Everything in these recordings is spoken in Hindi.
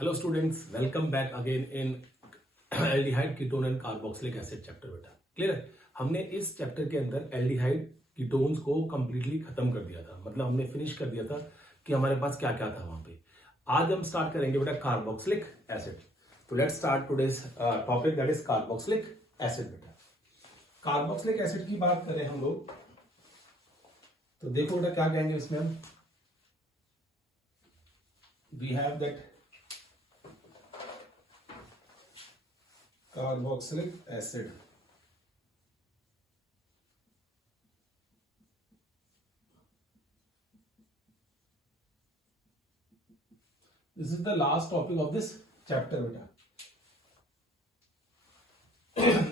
Hello students, welcome back again in aldehyde ketone and carboxylic acid chapter. बेटा क्लियर है। हमने इस चैप्टर के अंदर एल्डिहाइड कीटोन्स को कंप्लीटली खत्म कर दिया था, मतलब हमने फिनिश कर दिया था कि हमारे पास क्या क्या था वहां पे। आज हम स्टार्ट करेंगे बेटा कार्बोक्सिलिक एसिड। तो let's start today's topic, that is carboxylic acid. बेटा कार्बोक्सिलिक एसिड की बात करें हम लोग तो देखो बेटा क्या कहेंगे इसमें हम। We have that carboxylic acid this is the last topic of this chapter। बेटा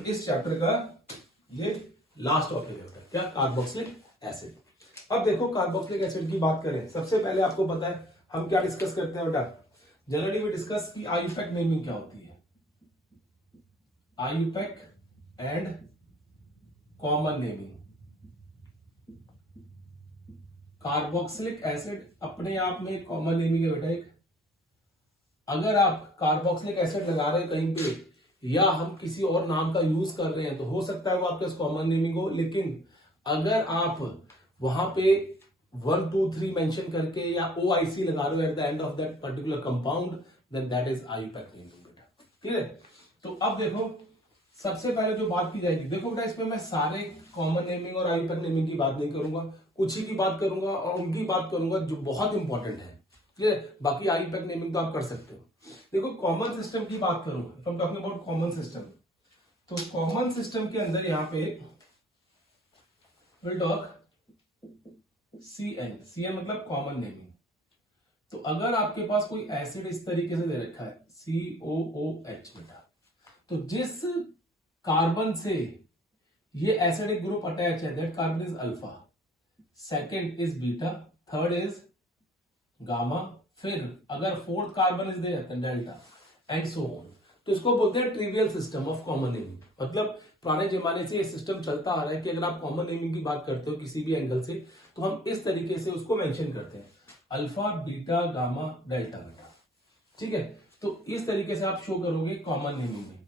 इस चैप्टर का ये लास्ट टॉपिक है बेटा, क्या? Carboxylic acid. अब देखो कार्बोक्सिलिक एसिड की बात करें, सबसे पहले आपको पता है हम क्या डिस्कस करते हैं बेटा। जनरली वी डिस्कस की आईयूपैक नेमिंग क्या होती है, IUPAC and common naming. Carboxylic acid अपने आप में कॉमन नेमिंग है बेटा एक। अगर आप कार्बोक्सिलिक एसिड लगा रहे हैं कहीं पे या हम किसी और नाम का यूज कर रहे हैं तो हो सकता है वो आपके कॉमन नेमिंग हो, लेकिन अगर आप वहां पे 1 2 3 मेंशन करके या OIC लगा रहे हो at the end of that particular compound, then that is IUPAC naming बेटा। ठीक है। तो अब देखो सबसे पहले जो बात की जाएगी, देखो बेटा इसमें मैं सारे कॉमन नेमिंग और आईयूपैक नेमिंग की बात नहीं करूंगा, कुछ ही की बात करूंगा और उनकी बात करूंगा जो बहुत इंपॉर्टेंट है। क्लियर? बाकी आईयूपैक नेमिंग तो आप कर सकते हो। देखो कॉमन सिस्टम की बात करूं, if I am talking about common system, तो कॉमन सिस्टम के अंदर यहां पे विल टॉक CN मतलब कॉमन नेमिंग। तो अगर आपके पास कोई एसिड इस तरीके से दे रखा है COOH बेटा, तो जिस कार्बन से ये एसिडिक ग्रुप अटैच है that carbon is alpha, second is beta, third is gamma, फिर अगर fourth carbon is there then delta and so on. तो इसको बोलते हैं trivial system of common naming. मतलब पुराने जमाने से ये सिस्टम चलता आ रहा है कि अगर आप कॉमन नेमिंग की बात करते हो किसी भी एंगल से तो हम इस तरीके से उसको मेंशन करते हैं, अल्फा बीटा गामा डेल्टा बेटा। ठीक है। तो इस तरीके से आप शो करोगे कॉमन नेमिंग में।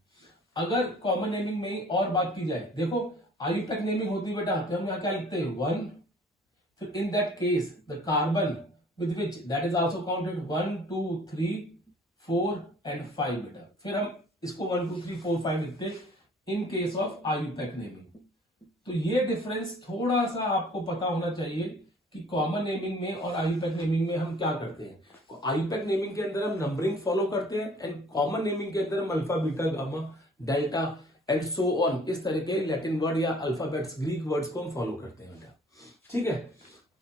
अगर कॉमन नेमिंग में और बात की जाए, देखो आईयूपैक नेमिंग होती है बेटा, तो हम यहां क्या लिखते हैं 1, फिर इन that case the carbon with which that is also counted 1 2 3 4 and 5 बेटा। फिर हम इसको 1 2 3 4 5 लिखते हैं in case of IUPAC naming. तो ये डिफरेंस थोड़ा सा आपको पता होना चाहिए कि कॉमन नेमिंग में और आईयूपैक नेमिंग में हम क्या करते हैं। आईयूपैक नेमिंग के अंदर हम नंबरिंग फॉलो करते हैं एंड कॉमन नेमिंग के अंदर हम alpha beta gamma delta and so on, इस तरह के लैटिन वर्ड या अल्फाबेट्स ग्रीक वर्ड्स को हम फॉलो करते हैं बेटा। ठीक है।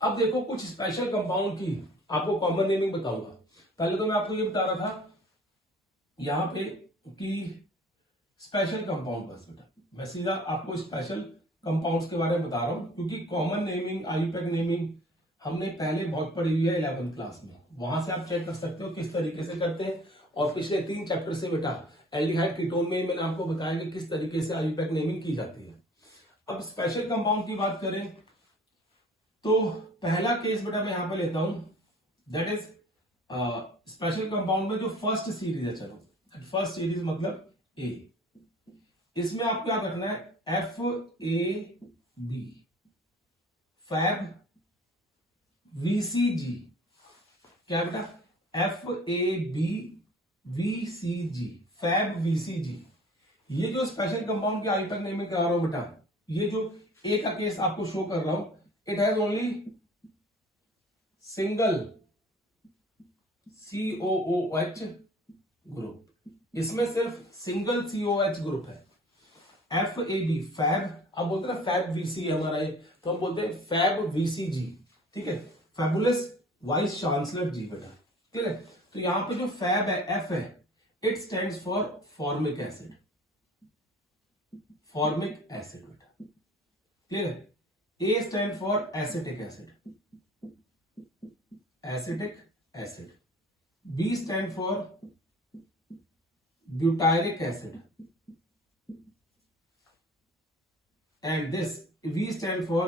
अब देखो कुछ स्पेशल कंपाउंड की आपको कॉमन नेमिंग बताऊंगा। पहले तो मैं आपको ये बता रहा था यहां पे कि स्पेशल कंपाउंड, बस बेटा मैं सीधा आपको स्पेशल कंपाउंड्स के बारे में बता रहा हूं क्योंकि कॉमन नेमिंग आईयूपैक नेमिंग हमने पहले बहुत पढ़ी हुई है 11th क्लास में, वहां से आप चेक कर सकते हो किस तरीके से करते हैं। और पिछले 3 चैप्टर से बेटा एल्डिहाइड कीटोन में मैंने आपको बताया कि किस तरीके से आईयूपैक नेमिंग की जाती है। अब स्पेशल कंपाउंड की बात करें तो पहला केस बेटा मैं यहां पे लेता हूं, दैट इज स्पेशल कंपाउंड में जो फर्स्ट सीरीज है, चलो फर्स्ट सीरीज मतलब A, इसमें आपको क्या रखना है FAB, फैब VCG, क्या बेटा FAB-VCG, फैब VCG। ये जो स्पेशल कंपाउंड की आईयूपैक नेमिंग करा रहा हूं बेटा, ये जो A का केस आपको शो कर रहा हूं, it has only single COOH group, इसमें सिर्फ सिंगल COH ग्रुप है। FAB फैब, अब बोलते हैं फैब VC हमारा ये, तो हम बोलते हैं फैब VCG। ठीक है, फैबुलस वाइस चांसलर जी बेटा। ठीक है। तो यहां पे जो फैब है F है, it stands for formic acid, formic acid बेटा। क्लियर है। A stand for acetic acid, acetic acid. B stand for butyric acid and this V stand for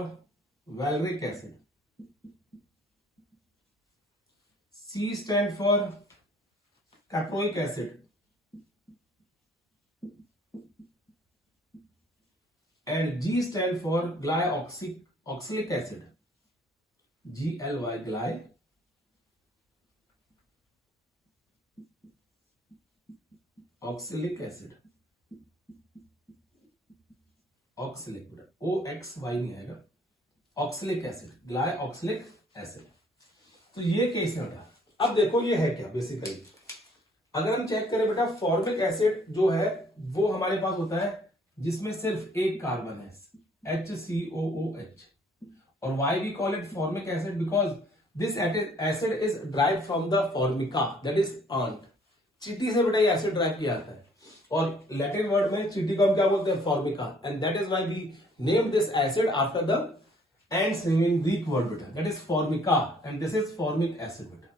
valeric acid, C stand for caproic acid and G stand for glyoxylic acid, GLY glyoxylic acid, ऑक्सिलिक OXY नहीं आएगा, ऑक्सिलिक एसिड, ग्लाइऑक्सिलिक एसिड। तो ये केस है बेटा। अब देखो ये है क्या बेसिकली, अगर हम चेक करें बेटा फॉर्मिक एसिड जो है वो हमारे पास होता है जिसमें सिर्फ एक कार्बन है HCOOH, और why we call it formic acid because this acid is derived from the formica, that is ant। चींटी से बेटा ये एसिड ड्राइव किया जाता है, और लैटिन वर्ड में चींटी को हम क्या बोलते हैं, formica, and that is why we name this acid after the ants name in Greek word बेटा, that is formica, and this is formic acid बेटा।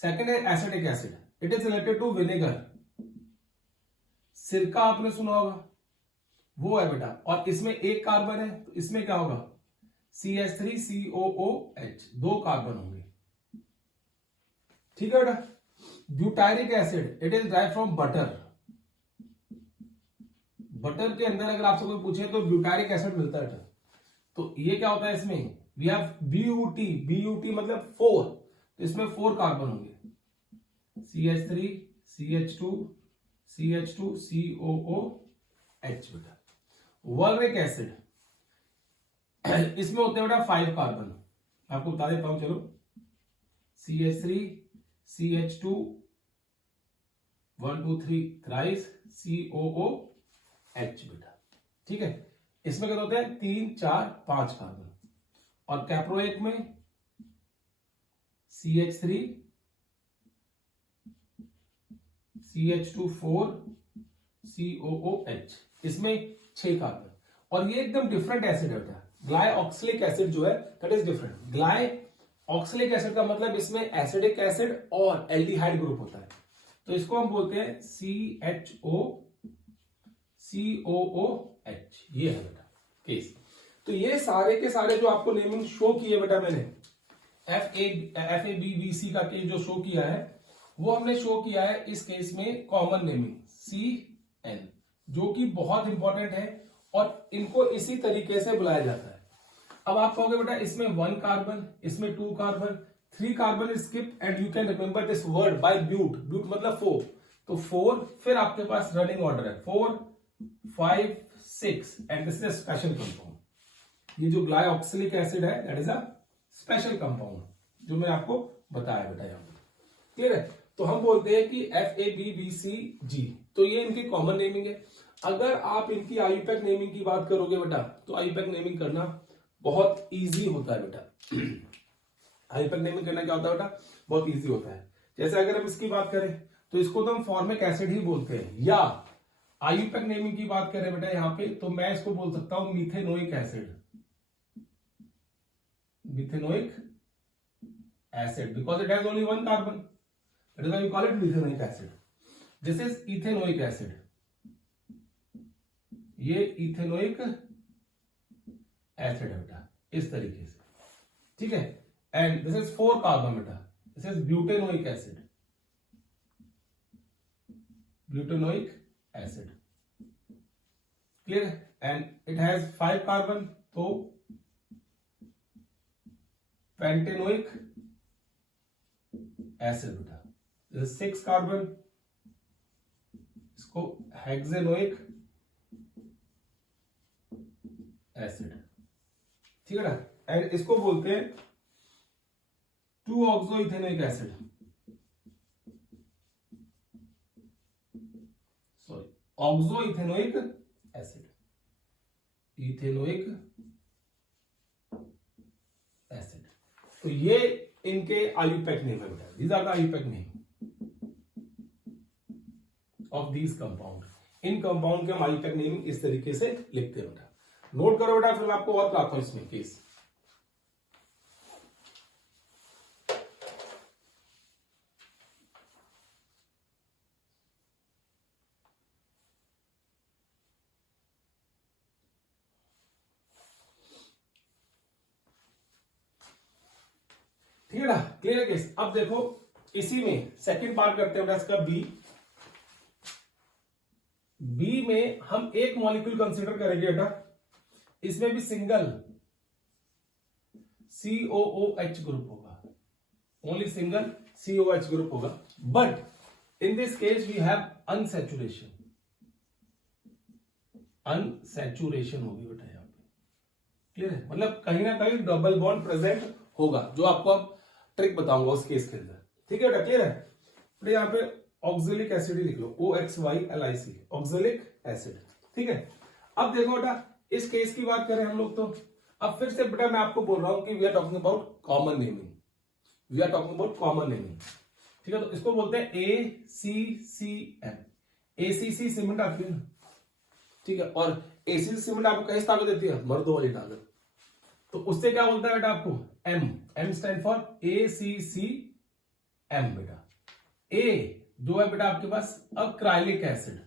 सेकंड है acetic acid, it is related to vinegar, सिरका आपने सुना होगा, वो है बेटा, और इसमें एक कार्बन है तो इसमें क्या होगा, CH3COOH, दो कार्बन होंगे, ठीक है बेटा। Butyric acid, it is drive from butter, butter के अंदर अगर आपसे कोई पूछे तो ब्यूटायरिक एसिड मिलता है बेटा। तो ये क्या होता है, इसमें वी हैव BUT मतलब 4, तो इसमें 4 कार्बन होंगे, CH3 CH2 CH2 COOH बेटा। वल्रिक एसिड, इसमें होते हैं बेटा 5 कार्बन, आपको बता देता हूं चलो, CH3 CH2 1 2 3 थ्राइस COOH बेटा, ठीक है। इसमें क्या होते हैं 3 4 5 कार्बन, और कैप्रोइक में CH3 CH2 4 COOH, इसमें 6 कार्बन, और ये एकदम डिफरेंट एसिड है बेटा। ग्लाइऑक्सिलिक एसिड जो है दैट इज डिफरेंट। ग्लाइऑक्सिलिक एसिड का मतलब इसमें एसिडिक एसिड और एल्डिहाइड ग्रुप होता है, तो इसको हम बोलते हैं CHOCOOH, ये है बेटा केस। तो ये सारे के सारे जो आपको नेमिंग शो किए बेटा मैंने, FABVC का केस जो शो किया है वो हमने शो किया है इस केस में कॉमन नेमिंग CN, जो कि बहुत इंपॉर्टेंट है, और इनको इसी तरीके से बुलाया जाता है। अब आप कहोगे बेटा इसमें 1 कार्बन, इसमें 2 carbon, 3 carbon skip, and you can remember this word by but, but मतलब 4, तो 4, फिर आपके पास रनिंग ऑर्डर है 4 5 6, and this is special compound. ये जो ग्लाइऑक्सिलिक एसिड है that is a special compound जो मैंने आपको बताया बेटा यहाँ पे, क्लियर है। तो हम बोलते हैं कि FABVCG, तो ये इनकी कॉमन नेमिंग है। अगर आप इनकी आयुपैक नेमिंग की बात करोगे बेटा, तो आयुपैक नेमिंग करना बहुत इजी होता है बेटा। आयुपैक नेमिंग करना क्या होता है बेटा, बहुत इजी होता है। जैसे अगर हम इसकी बात करें तो इसको तो हम फॉर्मिक एसिड ही बोलते हैं, या आयुपैक नेमिंग की बात करें बेटा यहाँ पे, तो मैं इसको बोल सकता हूं methanoic acid, methanoic acid, because it has only 1 carbon, that is why we call it methanoic acid. This is ethanoic acid, ये इथेनोइक एसिड है बेटा इस तरीके से, ठीक है। एंड दिस इज 4 कार्बन बेटा, this is butanoic acid, butanoic acid, clear. And it has 5 carbon, तो पेंटेनोइक एसिड बेटा, 6 कार्बन, इसको हेक्सेनोइक एसिड, ठीक है ना। एंड इसको बोलते हैं two oxoethanoic acid, sorry oxoethanoic acid, ethanoic acid. तो ये इनके आयुपैक नेम है बेटा, these are the IUPAC name of these compound. इन कंपाउंड के हम आयुपैक नेमिंग इस तरीके से लिखते हैं बेटा, नोट करो बेटा, फिर मैं आपको और बताता हूं इसमें केस। ठीक है ना, क्लियर केस। अब देखो इसी में सेकंड पार्ट करते हैं बेटा इसका बी में हम एक मॉलिक्यूल कंसीडर करेंगे बेटा, इसमें भी सिंगल COOH ग्रुप होगा, ओनली सिंगल COOH ग्रुप होगा, but in this case we have unsaturation होगी बेटा यहाँ पे, क्लियर है, मतलब कहीं ना कहीं डबल बॉन्ड प्रेजेंट होगा, जो आपको अब ट्रिक बताऊंगा उस केस के अंदर, ठीक है बेटा, क्लियर है। तो यहाँ पे ऑक्जेलिक एसिड ही लिख लो, OXYLIC, ऑक्जेलिक एसिड, ठीक है। अब देखो बेटा इस केस की बात करें हम लोग, तो अब फिर से बेटा मैं आपको बोल रहा हूं कि we are talking about common naming, ठीक है। तो इसको बोलते हैं ACCM, ACC सीमेंट आती है ना, ठीक है, और ACC सीमेंट आपको कैसी ताकत देती है, मर्दों वाली ताकत, तो उससे क्या बोलता है बेटा आपको M स्टैंड फॉर ACCM बेटा। A जो है बेटा आपके पास acrylic acid,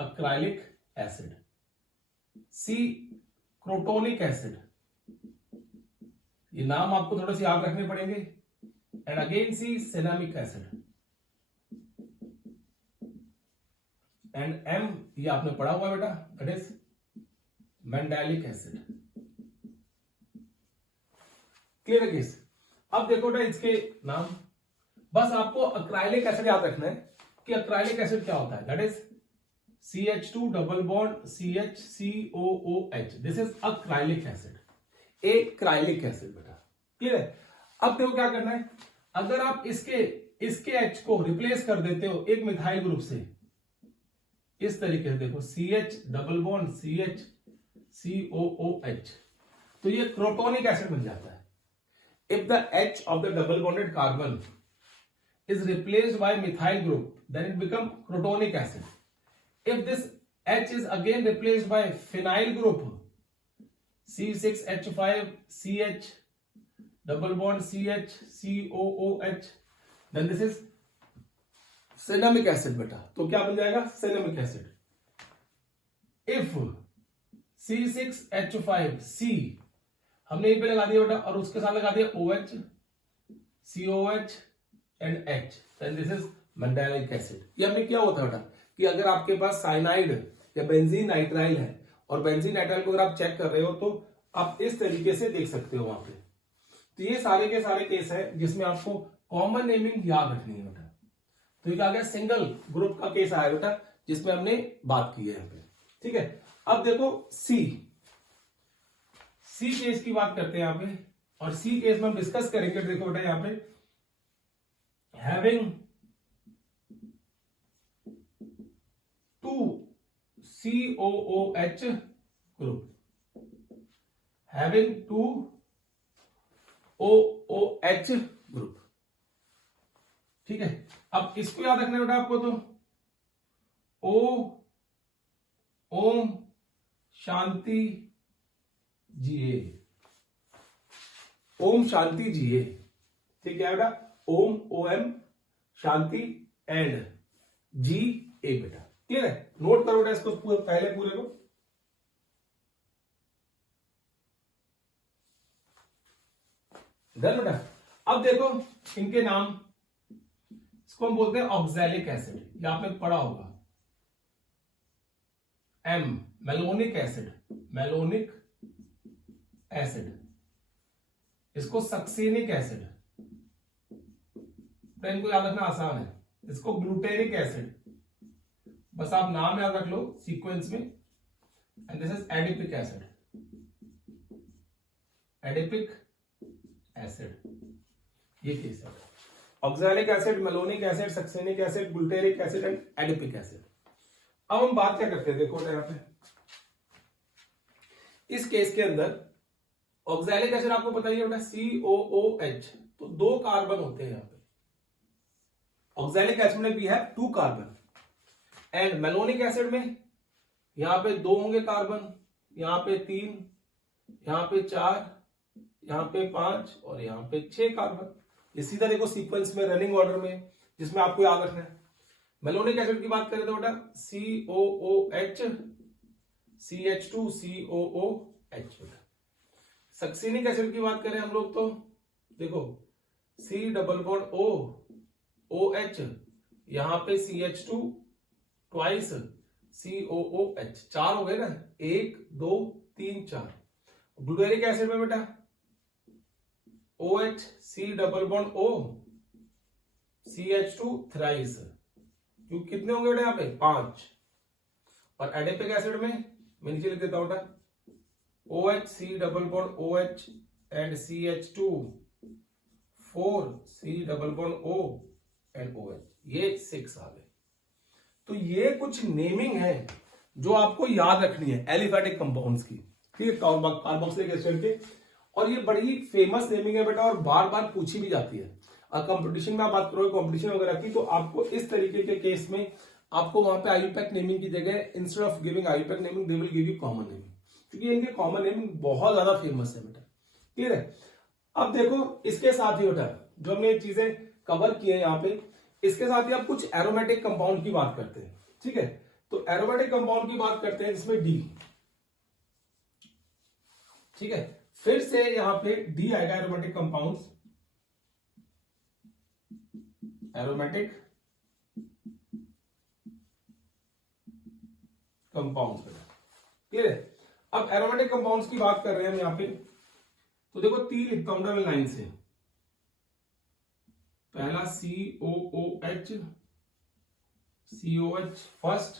acrylic acid, C crotonic acid, ये नाम आपको थोड़े से याद रखने पड़ेंगे, and again C cinnamic acid, and M ये आपने पढ़ा हुआ बेटा, that is mandelic acid, clear है केस। अब देखो बेटा इसके नाम, बस आपको अक्राइलिक एसिड याद रखना है कि अक्राइलिक एसिड क्या होता है, that is CH2 double bond CHCOOH, this is acrylic acid, acrylic acid बेटा, क्लियर है। अब देखो क्या करना है, अगर आप इसके H को रिप्लेस कर देते हो एक मिथाइल ग्रुप से, इस तरीके से देखो CH डबल बॉन्ड CHCOOH, तो ये क्रोटोनिक एसिड बन जाता है। If the H of the double bonded carbon is replaced by methyl group, then it become crotonic acid. If this H is again replaced by phenyl group, C6H5CH double bond CHCOOH, then this is cinnamic acid बेटा, तो क्या बन जाएगा, cinnamic acid. If C6H5C हमने यहीं पे लगा दिया बेटा, और उसके साथ लगा दिया OH, COH and H, then this is mandelic acid. ये हमें क्या होता है बेटा कि अगर आपके पास साइनाइड या बेंजीन नाइट्राइल है, और बेंजीन नाइट्राइल को अगर आप चेक कर रहे हो तो आप इस तरीके से देख सकते हो वहां पे। तो ये सारे के सारे केस है जिसमें आपको कॉमन नेमिंग याद रखनी है बेटा। तो ये आ गया सिंगल ग्रुप का केस आया बेटा, जिसमें हमने बात की है यहाँ पे, ठीक है। अब देखो सी केस की बात करते हैं यहाँ पे, और सी केस में हम डिस्कस करेंगे, देखो बेटा यहाँ पे having 2 COOH group, having 2 OOH group, ठीक है। अब इसको याद रखना बेटा आपको, तो ओम शांति GA, ओम शांति GA, ठीक है बेटा, ओम OM शांति एंड GA बेटा, क्लियर है। नोट करो बेटा इसको पहले पूरे को। डन बेटा। अब देखो इनके नाम, इसको हम बोलते हैं ऑक्सैलिक एसिड, ये आपने पढ़ा होगा। M malonic acid, malonic acid, इसको सक्सेनिक एसिड, तो इनको याद रखना आसान है। इसको ग्लूटेनिक एसिड, बस आप नाम याद रख लो सीक्वेंस में, and this is adipic acid, adipic acid, ये केस है। Oxalic acid, malonic acid, succinic acid, glutaric acid and adipic acid. अब हम बात क्या करते हैं, देखो यहाँ पे इस केस के अंदर ऑक्सैलिक एसिड आपको पता ही है बेटा COOH, तो 2 कार्बन होते हैं यहाँ पे। ऑक्सैलिक एसिड में we have 2 carbon, and malonic acid में यहां पे 2 होंगे कार्बन, यहां पे 3, यहां पे 4, यहां पे 5 और यहां पे 6 कार्बन। ये सीधा देखो सीक्वेंस में, रनिंग ऑर्डर में, जिसमें आपको याद रखना है। मेलोनिक एसिड की बात करें तो बेटा COOH CH2COOH बेटा। सक्सेनिक एसिड की बात करें हम लोग तो देखो C double bond O, O H, यहां पे CH2 ट्वाइस COOH, 4 हो गए ना, 1 2 3 4। ग्लूटेरिक एसिड में बेटा OH, C double bond O, CH2 thrice, क्योंकि कितने होंगे बेटा यहाँ पे 5। और एडिपिक एसिड में मैं नीचे लिख देता हूं बेटा OH, C double bond OH and CH2 4, C double bond O and OH, ये 6 आ गए। तो ये कुछ नेमिंग है जो आपको याद रखनी है एलिफेटिक कंपाउंड्स की, ठीक है, कार्बोक्सिलिक एसिड के। और ये बड़ी फेमस नेमिंग है बेटा, और बार बार पूछी भी जाती है। और कंपटीशन में आप बात करोगे कंपटीशन वगैरह की, तो आपको इस तरीके के केस में आपको वहां पे आईयूपैक नेमिंग की जगह instead of giving IUPAC naming they will give you common naming, क्योंकि इनके कॉमन नेमिंग बहुत ज्यादा फेमस है बेटा, ठीक है। अब देखो इसके साथ ही बेटा जो हमने चीजें कवर की है यहाँ पे, इसके साथ ही आप कुछ एरोमेटिक कंपाउंड की बात करते हैं, ठीक है। तो एरोमेटिक कंपाउंड की बात करते हैं जिसमें डी, ठीक है, फिर से यहां पे डी आएगा, aromatic compounds, aromatic compounds, clear है। अब एरोमेटिक कंपाउंड्स की बात कर रहे हैं हम यहां पे, तो देखो 3 लिखता हूं मैं लाइन से। पहला COOH, COH first,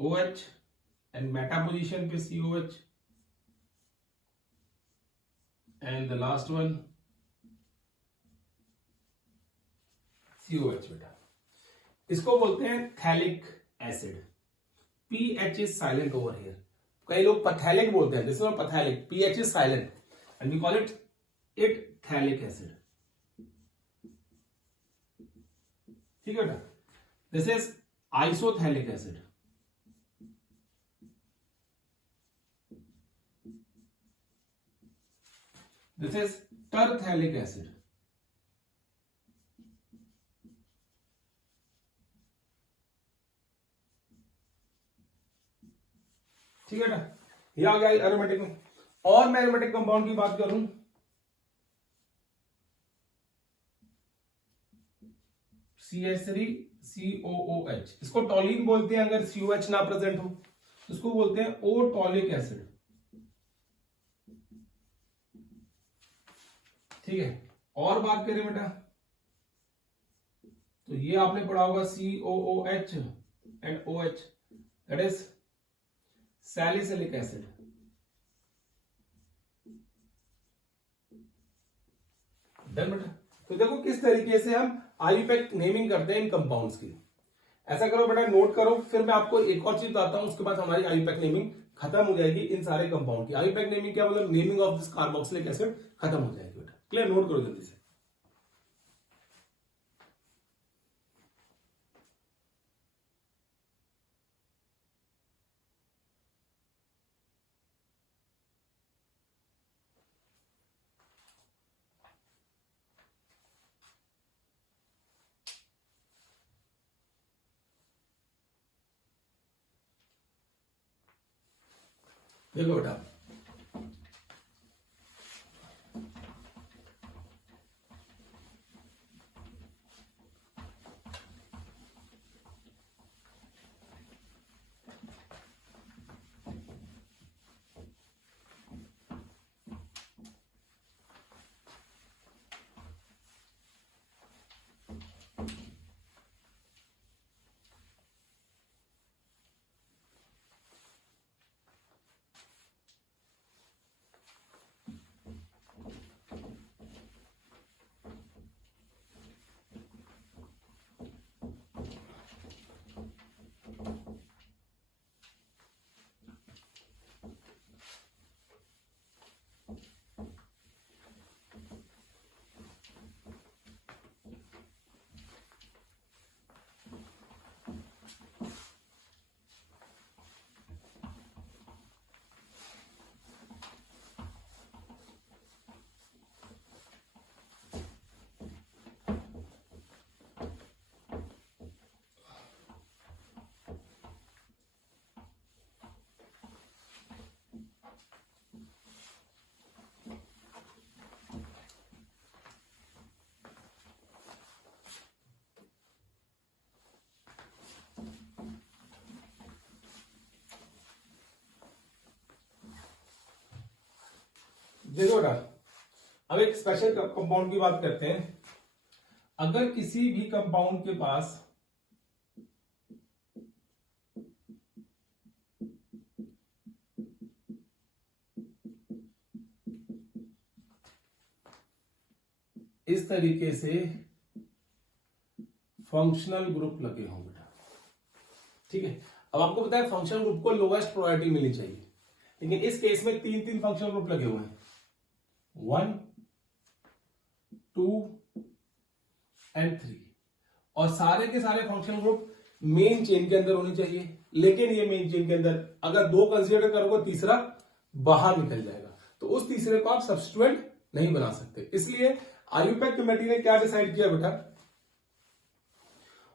OH and meta position पे COH, and the last one COH बेटा। इसको बोलते हैं phthalic acid. PH is silent over here, कई लोग पथैलिक बोलते हैं, this is phthalic, PH is silent and we call it phthalic acid, ठीक है बेटा। This is isophthalic acid, this is terephthalic acid, ठीक है ना, ये आ गया एरोमेटिक में। और मैं एरोमेटिक कंपाउंड की बात करूं, CH3 COOH, इसको टॉलिन बोलते हैं अगर COH ना प्रेजेंट हो, इसको बोलते हैं ओटॉलिक एसिड, ठीक है। और बात करें बेटा तो ये आपने पढ़ा होगा COOH and OH, that is salicylic acid, done बेटा। तो देखो किस तरीके से हम आईयूपैक नेमिंग करते हैं इन कंपाउंड्स की। ऐसा करो बेटा, नोट करो, फिर मैं आपको एक और चीज बताता हूं, उसके बाद हमारी आईयूपैक नेमिंग खत्म हो जाएगी इन सारे कंपाउंड की। आईयूपैक नेमिंग क्या मतलब, naming of this carboxylic acid खत्म हो जाएगी बेटा, क्लियर, नोट करो जल्दी से। देखो बेटा, देखो बेटा, अब एक स्पेशल कंपाउंड की बात करते हैं। अगर किसी भी कंपाउंड के पास इस तरीके से फंक्शनल ग्रुप लगे हों बेटा, ठीक है। अब आपको पता है फंक्शनल ग्रुप को लोवेस्ट प्रायोरिटी मिलनी चाहिए, लेकिन इस केस में तीन तीन फंक्शनल ग्रुप लगे हुए हैं, 1, 2 एंड 3, और सारे के सारे फंक्शनल ग्रुप मेन चेन के अंदर होने चाहिए। लेकिन ये मेन चेन के अंदर अगर दो कंसीडर करोगे तीसरा बाहर निकल जाएगा, तो उस तीसरे को आप सब्स्टिट्यूएंट नहीं बना सकते। इसलिए आयुपैक कमेटी ने क्या डिसाइड किया बेटा,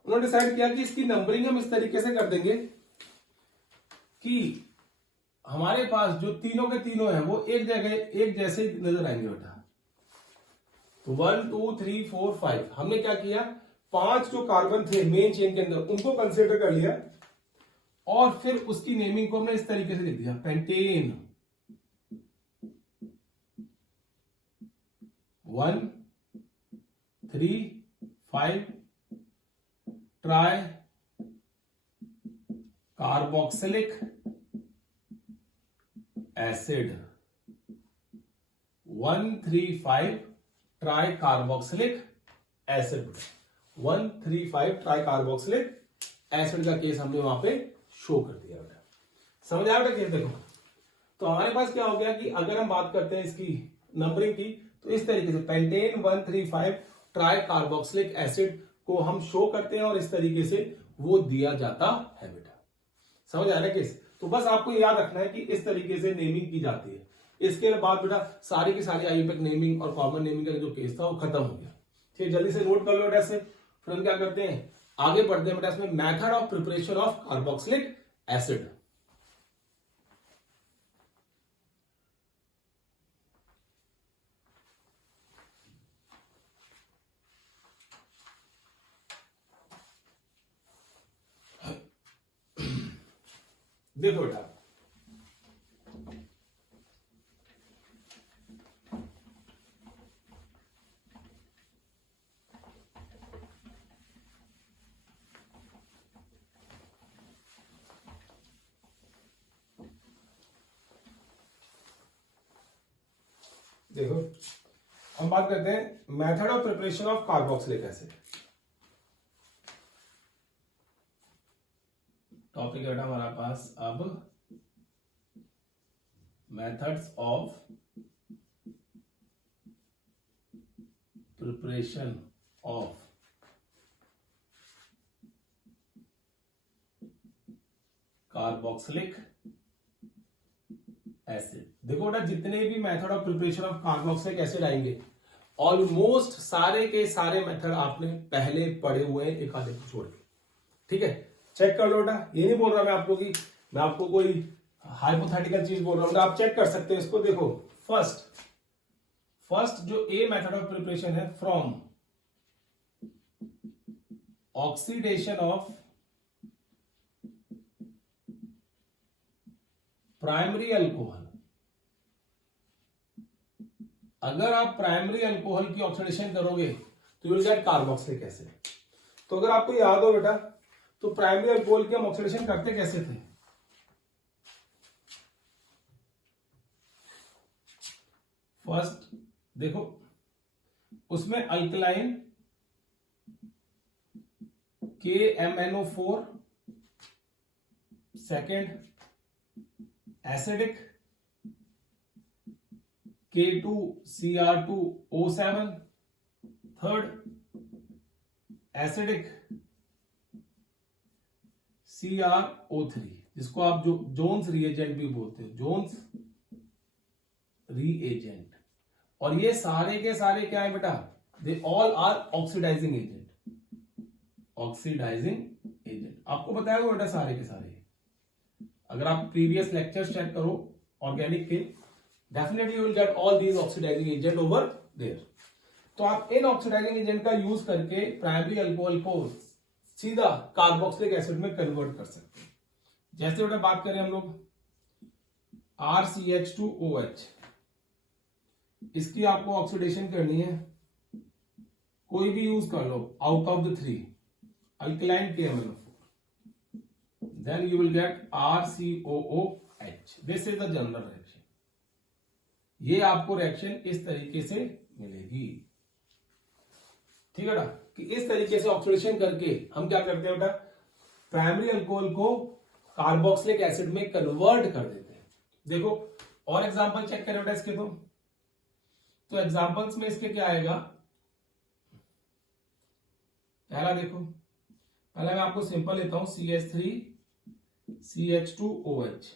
उन्होंने डिसाइड किया कि इसकी नंबरिंग हम इस तरीके से कर देंगे कि हमारे पास जो तीनों के तीनों हैं वो एक जगह एक जैसे ही नजर आएंगे बेटा। तो 1, 2, 3, 4, 5 हमने क्या किया, 5 जो कार्बन थे मेन चेन के अंदर उनको कंसीडर कर लिया, और फिर उसकी नेमिंग को हमने इस तरीके से लिख दिया, pentane 1, 3, 5 try carboxylic acid, 1, 3, 5 try carboxylic acid, 1, 3, 5 try carboxylic acid का केस हमने वहां पे शो कर दिया बेटा। समझ आया बेटा केस? देखो तो हमारे पास क्या हो गया कि अगर हम बात करते हैं इसकी नंबरिंग की, तो इस तरीके से पेंटेन 1, 3, 5 ट्राई कार्बोक्सिलिक एसिड को हम शो करते हैं और इस तरीके से वो दिया जाता है बेटा। समझ आ रहा है केस? तो बस आपको याद रखना है कि इस तरीके से नेमिंग की जाती है। इसके बाद बेटा सारी की सारी आयुपैक नेमिंग और कॉमन नेमिंग का जो केस था वो खत्म हो गया। ठीक, जल्दी से नोट कर लो बेटा ऐसे। फिर हम क्या करते हैं, आगे बढ़ते हैं बेटा इसमें method of preparation of carboxylic acid. देखो बेटा देखो हम बात करते हैं method of preparation of carboxylic acid. Topic है बेटा हमारा पास अब methods of preparation of carboxylic acid. देखो बेटा जितने भी method of preparation of carboxylic acid आएंगे ऑलमोस्ट सारे के सारे मेथड आपने पहले पढ़े हुए हैं, एक आधे को छोड़ के। ठीक है, चेक कर लो बेटा। ये नहीं बोल रहा मैं आपको कि मैं आपको कोई हाइपोथेटिकल चीज बोल रहा हूं, आप चेक कर सकते हो इसको। देखो फर्स्ट जो ए मेथड ऑफ प्रिपरेशन है, from oxidation of primary alcohol. अगर आप प्राइमरी अल्कोहल की ऑक्सीडेशन करोगे तो you will gate carboxylic acid. तो अगर आपको याद हो बेटा तो प्राइमरी अल्कोहल की हम ऑक्सीडेशन करते कैसे थे? फर्स्ट देखो उसमें alkaline KMnO4, second acidic K2Cr2O7, third acidic CrO3, जिसको आप जो जोन्स रिएजेंट भी बोलते हैं, जोन्स रिएजेंट। और ये सारे के सारे क्या है बेटा? They all are oxidising agent. Oxidising agent आपको बताया हुआ बेटा सारे के सारे। अगर आप प्रीवियस लेक्चर्स चेक करो ऑर्गेनिक के, definitely you will get all these oxidising agent over there. तो आप इन ऑक्सीडाइजिंग एजेंट का यूज करके प्राइमरी अल्कोहल को सीधा कार्बोक्सिलिक एसिड में कन्वर्ट कर सकते हैं। जैसे बेटा बात करें हम लोग RCH2OH, इसकी आपको ऑक्सीडेशन करनी है, कोई भी यूज कर लो out of the 3 alkaline KMnO4, then you will get RCOOH। This is the general reaction. ये आपको रिएक्शन इस तरीके से मिलेगी, ठीक है ना, कि इस तरीके से ऑक्सीडेशन करके हम क्या करते हैं बेटा, प्राइमरी अल्कोहल को कार्बोक्सिलिक एसिड में कन्वर्ट कर देते हैं। देखो और एग्जांपल चेक करें बेटा इसके, तो एग्जांपल्स में इसके क्या आएगा, पहला देखो, पहला मैं आपको सिंपल लेता हूं CH3CH2OH।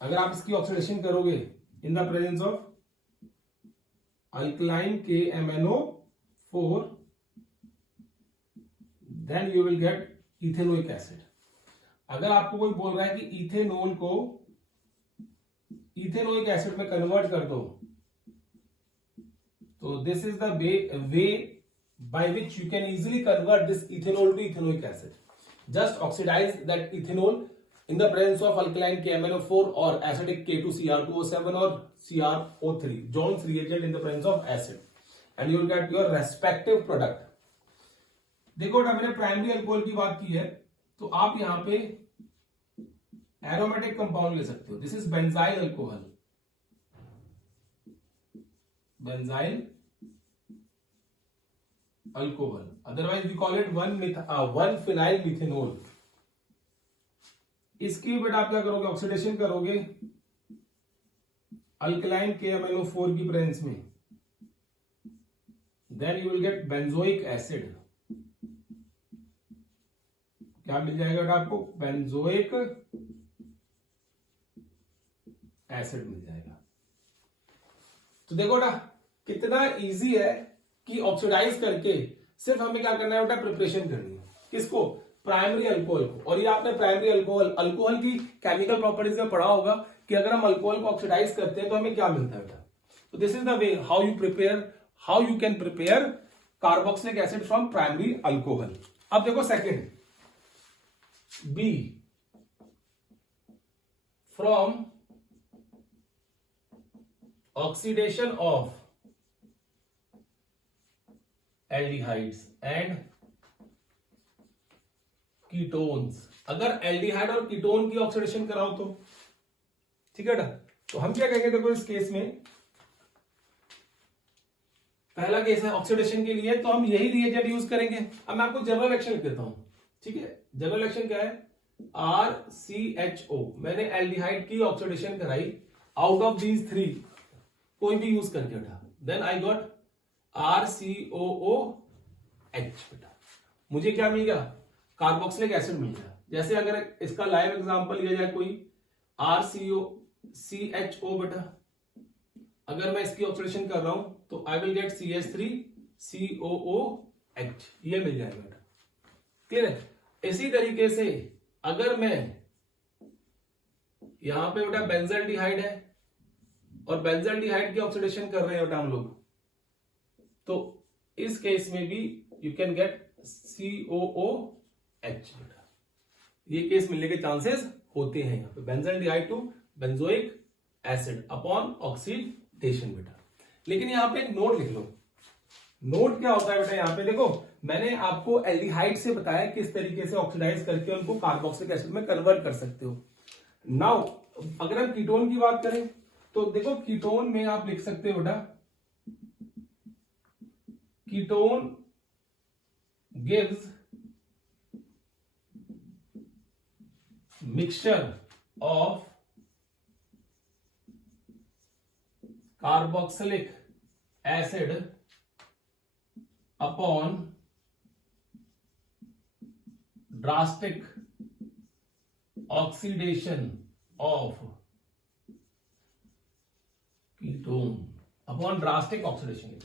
अगर आप इसकी ऑक्सीडेशन करोगे in the presence of alkaline KMnO4, then you will get ethanoic acid. अगर आपको कोई बोल रहा है कि इथेनॉल को इथेनोइक एसिड में कन्वर्ट कर दो, तो this is the way by which you can easily convert this ethanol to ethanoic acid. Just oxidize that ethanol in the presence of alkaline KMnO4 or acidic K2Cr2O7 or CrO3, Jones reagent in the presence of acid, and you will get your respective product. देखो मैंने प्राइमरी अल्कोहल की बात की है, तो आप यहां पे एरोमेटिक कंपाउंड ले सकते हो। This is benzyl alcohol, benzyl alcohol, otherwise we call it 1-phenyl methanol. इसकी बेटा आप क्या करोगे, ऑक्सीडेशन करोगे अल्कलाइन KMnO4 की प्रेजेंस में, then you will get benzoic acid. क्या मिल जाएगा बेटा आपको, बेंजोइक एसिड मिल जाएगा। तो देखो बेटा कितना इजी है कि ऑक्सीडाइज करके सिर्फ हमें क्या करना है बेटा, प्रिपरेशन करनी है। किसको, प्राइमरी अल्कोहल को। और ये आपने प्राइमरी अल्कोहल की केमिकल प्रॉपर्टीज में पढ़ा होगा कि अगर हम अल्कोहल को ऑक्सीडाइज करते हैं तो हमें क्या मिलता है बेटा। तो this is the way how you can prepare carboxylic acid from primary alcohol. अब देखो second, B, from oxidation of aldehydes and ketones. अगर एल्डिहाइड और कीटोन की ऑक्सीडेशन कराओ तो ठीक है ना, तो हम क्या कहेंगे, देखो इस केस में पहला केस है ऑक्सीडेशन के लिए, तो हम यही रिएजेंट यूज करेंगे। अब मैं आपको जनरल रिएक्शन लिख देता हूं, ठीक है। जनरल रिएक्शन क्या है, RCHO। मैंने एल्डिहाइड की ऑक्सीडेशन कराई आउट ऑफ दीज 3, कोई भी यूज करके बेटा, देन आई गॉट RCOOH। बेटा मुझे क्या मिल गया, कार्बोक्सिलिक एसिड मिल गया। जैसे अगर इसका लाइव एग्जांपल लिया जाए कोई RCOCHO बेटा, अगर मैं इसकी ऑक्सीडेशन कर रहा हूं तो आई विल गेट CH3COOH, ये मिल जाएगा बेटा, क्लियर है। इसी तरीके से अगर मैं यहां पे बेटा बेंजल्डिहाइड है और बेंजल्डिहाइड की ऑक्सीडेशन कर रहे हैं बेटा हम लोग, तो इस केस में भी यू कैन गेट COOH बेटा। ये केस मिलने के चांसेस होते हैं यहां पे, benzaldehyde to benzoic acid upon oxidation बेटा। लेकिन यहां पे एक नोट लिख लो। नोट क्या होता है बेटा, यहां पे देखो मैंने आपको एल्डिहाइड से बताया किस तरीके से ऑक्सीडाइज करके उनको कार्बोक्सिलिक एसिड में कन्वर्ट कर सकते हो। नाउ अगर हम कीटोन की बात करें तो देखो कीटोन में आप लिख सकते हो बेटा, ketone gives mixture of carboxylic acid upon drastic oxidation of ketone upon drastic oxidation.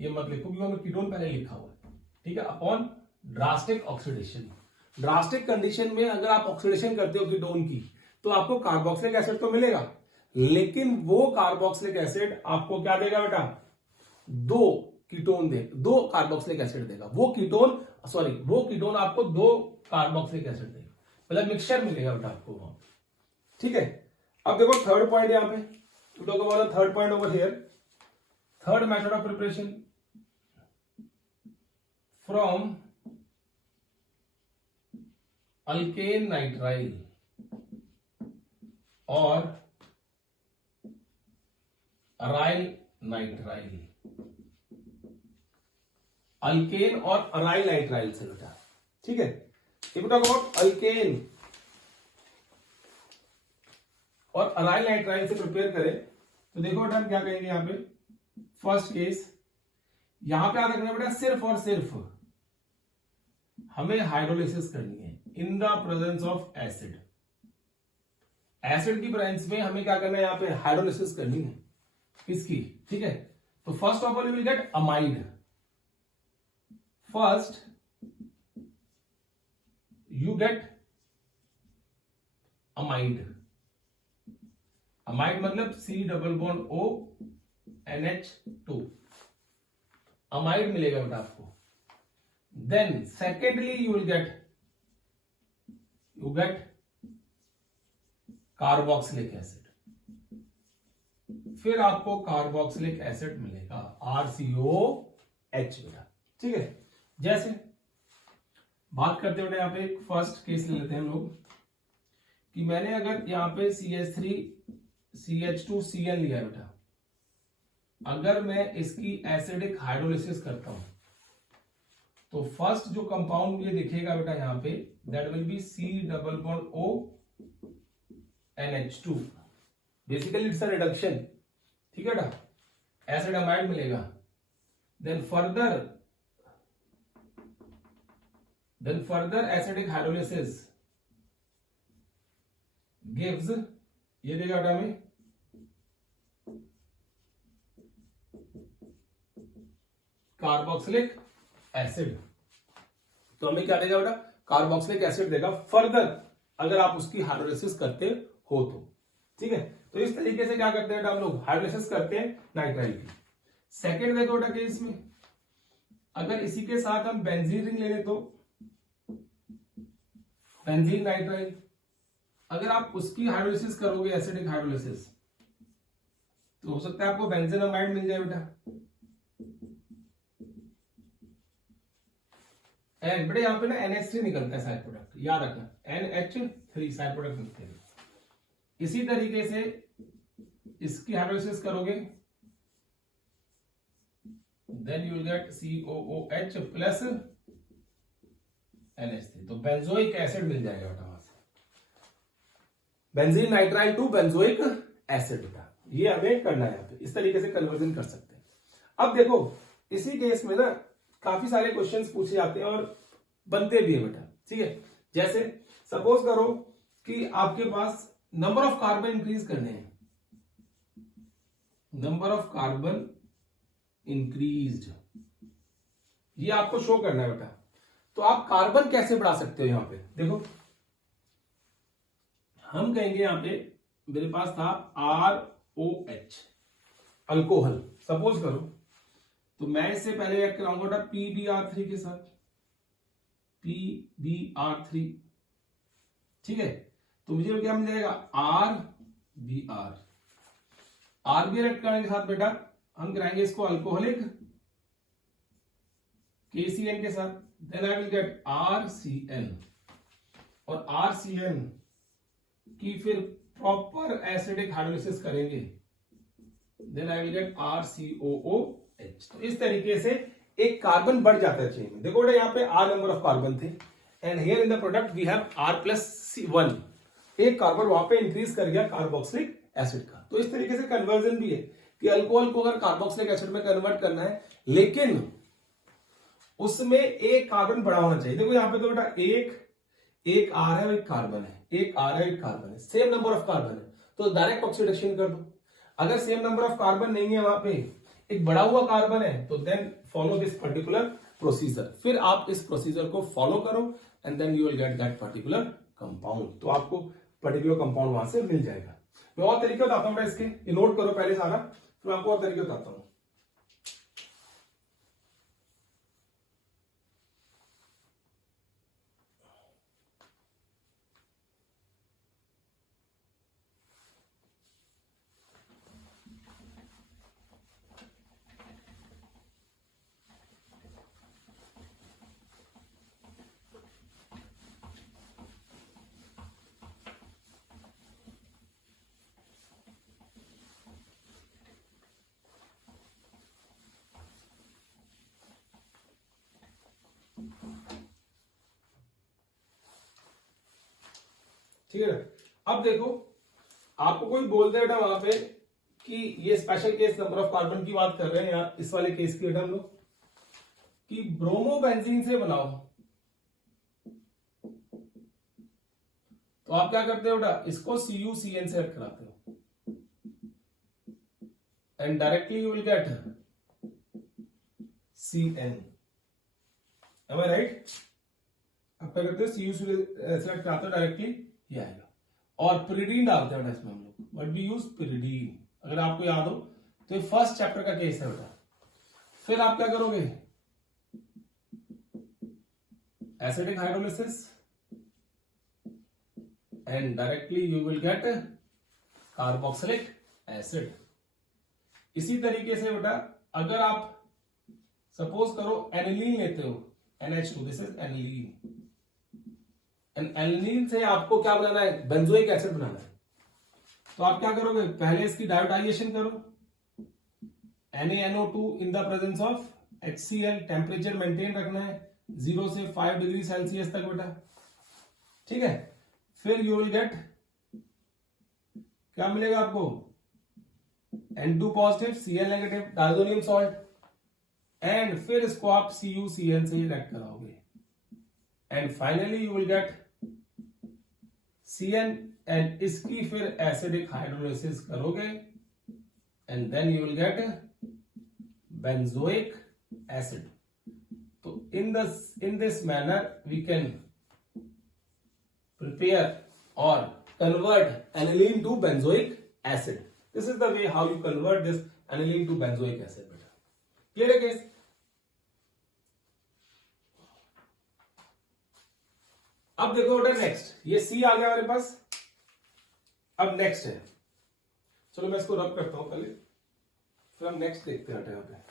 ये मत लिखो क्योंकि हमने कीटोन पहले लिखा हुआ है, ठीक है, upon drastic oxidation. Drastic condition में अगर आप ऑक्सीडेशन करते हो कीटोन की तो आपको कार्बोक्सिलिक एसिड तो मिलेगा, लेकिन वो कार्बोक्सिलिक एसिड आपको क्या देगा बेटा, दो कार्बोक्सिलिक एसिड देगा। वो कीटोन आपको 2 कार्बोक्सिलिक एसिड देगा, मतलब मिक्सचर मिलेगा बेटा आपको वहां, ठीक है। अब देखो थर्ड पॉइंट यहां पे, We talk about the third point over here. Third method of preparation from alkane nitrile or aryl nitrile. Alkane और अराइल नाइट्राइल से बेटा, ठीक है। If you talk about alkane और अराइल नाइट्राइल से प्रिपेयर करें तो देखो बेटा हम क्या कहेंगे यहाँ पे। फर्स्ट केस यहां पे याद रखना बेटा, सिर्फ और सिर्फ हमें हाइड्रोलिसिस करनी है इन the presence of acid. Acid की प्रेजेंस में हमें क्या करना है, यहाँ पे हाइड्रोलिसिस करनी है इसकी, ठीक है। तो first of all you will gate amide. First, you get amide. Amide मतलब C double bond O NH2. Amide मिलेगा बेटा आपको। Then secondly you will get carboxylic acid. फिर आपको कार्बोक्सिलिक एसिड मिलेगा RCOH बेटा, ठीक है। जैसे बात करते हुए यहाँ पे एक फर्स्ट केस ले लेते हैं हम लोग कि मैंने अगर यहाँ पे CH3 CH2Cl लिया है बेटा, अगर मैं इसकी एसिडिक हाइड्रोलिसिस करता हूं तो फर्स्ट जो कंपाउंड मुझे दिखेगा बेटा यहाँ पे, that will be C double bond O NH2। Basically it's a reduction, ठीक है बेटा, एसिड अमाइड मिलेगा। Then further acidic hydrolysis gives, ये देगा बेटा हमें कार्बोक्सिलिक एसिड। तो हमें क्या देगा बेटा, कार्बोक्सिलिक एसिड देगा फर्दर अगर आप उसकी हाइड्रोलिसिस करते हो तो, ठीक है। तो इस तरीके से क्या करते हैं बेटा हम लोग, हाइड्रोलिसिस करते हैं नाइट्राइल की। सेकेंड देखो बेटा केस में अगर इसी के साथ हम बेंजीन रिंग ले लें तो बेंजीन नाइट्राइल, अगर आप उसकी हाइड्रोलिसिस करोगे एसिडिक हाइड्रोलिसिस तो हो सकता है आपको बेंजीनामाइड मिल जाए बेटा। एंड बेटा यहां पे ना NH3 निकलता है साइड प्रोडक्ट, याद रखना NH3 साइड प्रोडक्ट निकलते हैं। इसी तरीके से इसकी हाइड्रोलिसिस करोगे then you will get COOH plus NH3, तो बेंजोइक एसिड मिल जाएगा बेटा वहां से, benzene nitrile to benzoic acid बेटा। ये हमें करना है यहाँ पे, इस तरीके से कन्वर्जन कर सकते हैं। अब देखो इसी केस में ना काफी सारे क्वेश्चंस पूछे जाते हैं और बनते भी है बेटा, ठीक है। जैसे सपोज करो कि आपके पास नंबर ऑफ कार्बन इंक्रीज करने हैं, नंबर ऑफ कार्बन इंक्रीज्ड, ये आपको शो करना है बेटा। तो आप कार्बन कैसे बढ़ा सकते हो, यहां पे देखो हम कहेंगे यहां पे मेरे पास था ROH अल्कोहल, सपोज करो तो मैं इससे पहले ऐड कराऊंगा PbR3 के साथ, PbR3, ठीक है। तो मुझे क्या मिल जाएगा RBr, RBr ऐड करने के साथ बेटा हम कराएंगे इसको अल्कोहलिक KCN के साथ, then I will get RCN, और RCN की फिर प्रॉपर एसिडिक हाइड्रोलिसिस करेंगे, then I will get RCOOH। तो इस तरीके से एक कार्बन बढ़ जाता है चेन में। देखो बेटा यहाँ पे R नंबर ऑफ कार्बन थे and here in the product we have R+1, एक कार्बन वहां पे इंक्रीज कर गया कार्बोक्सिलिक एसिड का। तो इस तरीके से कन्वर्जन भी है कि अल्कोहल को अगर कार्बोक्सिलिक एसिड में कन्वर्ट करना है लेकिन उसमें एक कार्बन बड़ा होना चाहिए। देखो यहाँ पे तो बेटा एक R है और एक कार्बन है, एक R है एक कार्बन है, सेम नंबर ऑफ कार्बन है, तो डायरेक्ट ऑक्सीडेशन कर दो। अगर सेम नंबर ऑफ कार्बन नहीं है, वहां पे एक बढ़ा हुआ कार्बन है, तो then follow this particular procedure. फिर आप इस प्रोसीजर को फॉलो करो and then you will get that particular compound. तो आपको पर्टिकुलर कंपाउंड वहां से मिल जाएगा। मैं और तरीके बताता हूं इसके, ये नोट करो पहले सारा, फिर आपको और तरीके बताता हूं। ठीक है ना। अब देखो आपको कोई बोल दे बेटा वहां पे कि ये special case number of carbon की बात कर रहे हैं यार, इस वाले केस की बेटा हम लोग कि ब्रोमोबेंजीन से बनाओ, तो आप क्या करते हो बेटा, इसको CuCN से ऐड कराते हो and directly you will get CN। Am I right? आप क्या करते हो, CuCN से ऐड कराते हो, डायरेक्टली ये आएगा। और पिरिडीन डालते हैं बेटा इसमें हम लोग, बट वी यूज पिरिडीन, अगर आपको याद हो तो ये फर्स्ट चैप्टर का केस है बेटा। फिर आप क्या करोगे, acidic hydrolysis and directly you will gate carboxylic acid. इसी तरीके से बेटा अगर आप सपोज करो एनिलीन लेते हो, NH2, this is aniline, and aniline से आपको क्या बनाना है, बेंजोइक एसिड बनाना है। तो आप क्या करोगे, पहले इसकी डायोटाइजेशन करो, NaNO2 in the presence of HCl, temperature maintain रखना है 0 से 5 डिग्री सेल्सियस तक बेटा, ठीक है। फिर यू विल गेट, क्या मिलेगा आपको, N2 positive Cl negative diazonium salt, and फिर इसको आप CuCN से रिएक्ट कराओगे and finally you will get CN, and इसकी फिर एसिडिक हाइड्रोलिसिस करोगे and then you will get benzoic acid. तो in this manner we can prepare or convert aniline to benzoic acid. This is the way how you convert this aniline to benzoic acid beta. Clear है case? अब देखो बेटा नेक्स्ट, ये C आ गया हमारे पास, अब नेक्स्ट है, चलो मैं इसको रब करता हूं पहले, फिर हम नेक्स्ट देखते हैं यहाँ पे।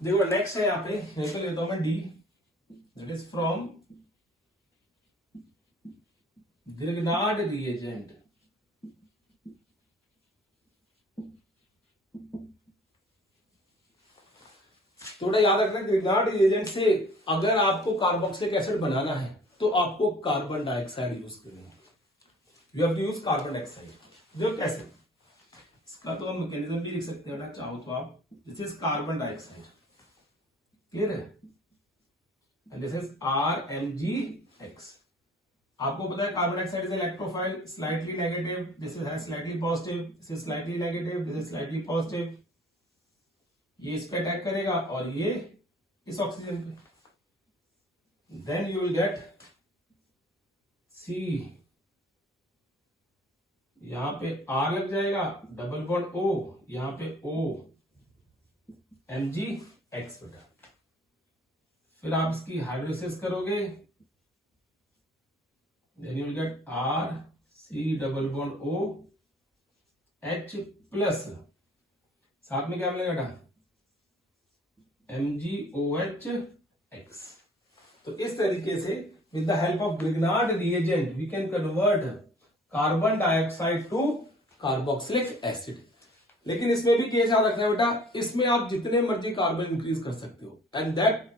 देखो नेक्स्ट है यहाँ पे, यहीं पे लेता हूं मैं D, that is from Grignard reagent. थोड़ा याद रखना, ग्रिग्नार्ड रिएजेंट से अगर आपको कार्बोक्सिलिक एसिड बनाना है तो आपको कार्बन डाइऑक्साइड यूज करनी है, you have to use carbon dioxide. जो कैसे, इसका तो हम मैकेनिज्म भी लिख सकते हैं ना चाहो तो आप, this is carbon dioxide, clear है, एंड दिस इज RMgX। आपको पता है carbon dioxide is electrophile, slightly negative, this is slightly positive, this is slightly negative, this is slightly positive. ये इस पे अटैक करेगा और ये इस ऑक्सीजन पे, then you will get C, यहां पे R लग जाएगा, डबल बॉन्ड O, यहां पे O, MgX बेटा। फिर आप इसकी हाइड्रोलिसिस करोगे, then you will get R C double bond O H plus, साथ में क्या मिलेगा बेटा, MgOH X। तो इस तरीके से with the help of Grignard reagent we can convert carbon dioxide to carboxylic acid. लेकिन इसमें भी केस याद रखना है बेटा, इसमें आप जितने मर्जी कार्बन इंक्रीज कर सकते हो, एंड दैट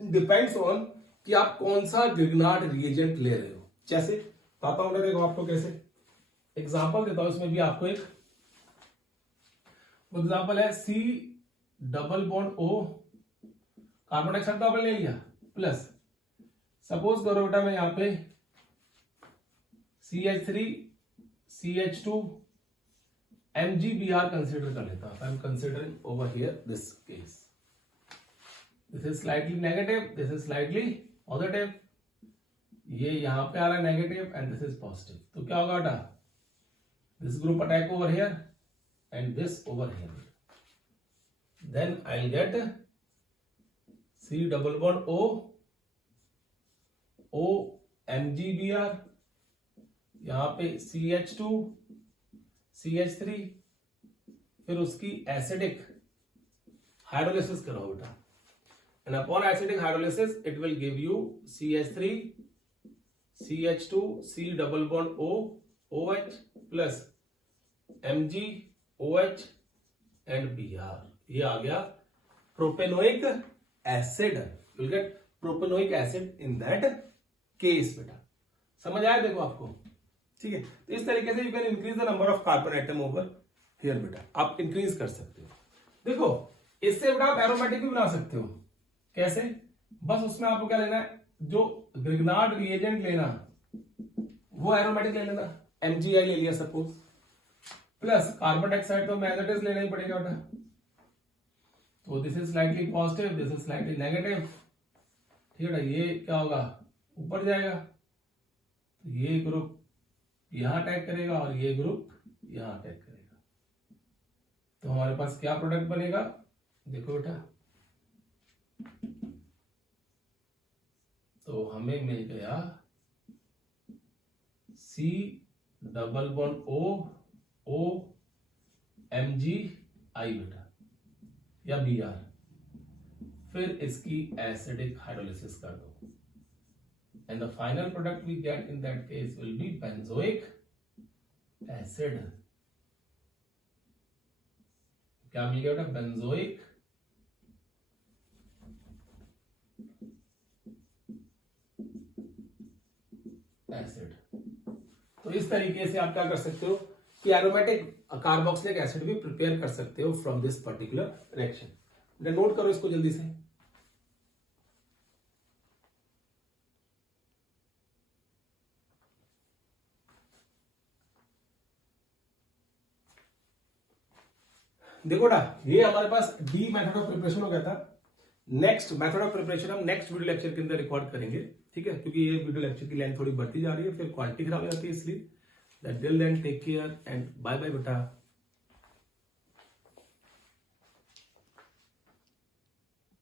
डिपेंड्स ऑन कि आप कौन सा ग्रिग्नार्ड रिएजेंट ले रहे हो। जैसे बताता हूं, देखो आपको कैसे एग्जांपल देता हूं, इसमें भी आपको एक एग्जांपल है, C double bond O, carbon dioxide तो आपने ले लिया, प्लस सपोज करो बेटा मैं यहां पे CH3 CH2 MgBr कंसिडर कर लेता हूं। I am considering over here this case, this is slightly negative, this is slightly positive, ये यहां पे आ रहा है negative and this is positive, तो क्या होगा बेटा, this group attack over here and this over here, then I will get C double bond O, O MgBr, यहां पे CH2 CH3, फिर उसकी एसिडिक हाइड्रोलिसिस करो बेटा, and upon acidic hydrolysis it will give you CH3 CH2 C double bond O OH plus MgOH and Br, ये आ गया propanoic acid, you get propanoic acid in that case बेटा, समझ आया देखो आपको, ठीक है। तो इस तरीके से you can increase the number of carbon atom over here बेटा, आप इंक्रीज कर सकते हो। देखो इससे बेटा आप एरोमेटिक भी बना सकते हो, कैसे, बस उसमें आपको क्या लेना है, जो ग्रिग्नार्ड रिएजेंट लेना वो एरोमेटिक ले लेना, MgI ले लिया सपोज, प्लस कार्बन डाइऑक्साइड तो एज इट इज लेना ही पड़ेगा बेटा, तो this is slightly positive, this is slightly negative, ठीक है, ये क्या होगा ऊपर जाएगा, तो ये ग्रुप यहां अटैक करेगा और ये ग्रुप यहां अटैक करेगा, तो हमारे पास क्या प्रोडक्ट बनेगा, देखो बेटा, तो हमें मिल गया C double bond O MgI बेटा या Br, फिर इसकी एसिडिक हाइड्रोलिसिस कर दो, and the final product we get in that case will be benzoic acid, क्या मिल गया बेटा, बेंजोइक एसिड। तो इस तरीके से आप क्या कर सकते हो कि एरोमेटिक कार्बोक्सिलिक एसिड भी प्रिपेयर कर सकते हो from this particular reaction. Note करो इसको जल्दी से, देखो ना, ये हमारे पास डी मेथड ऑफ प्रिपरेशन हो गया था। नेक्स्ट मेथड ऑफ प्रिपरेशन हम नेक्स्ट वीडियो लेक्चर के अंदर रिकॉर्ड करेंगे, ठीक है, क्योंकि ये वीडियो लेक्चर की लेंथ थोड़ी बढ़ती जा रही है, फिर क्वालिटी खराब हो जाती है, इसलिए that till then take care and bye bye बेटा।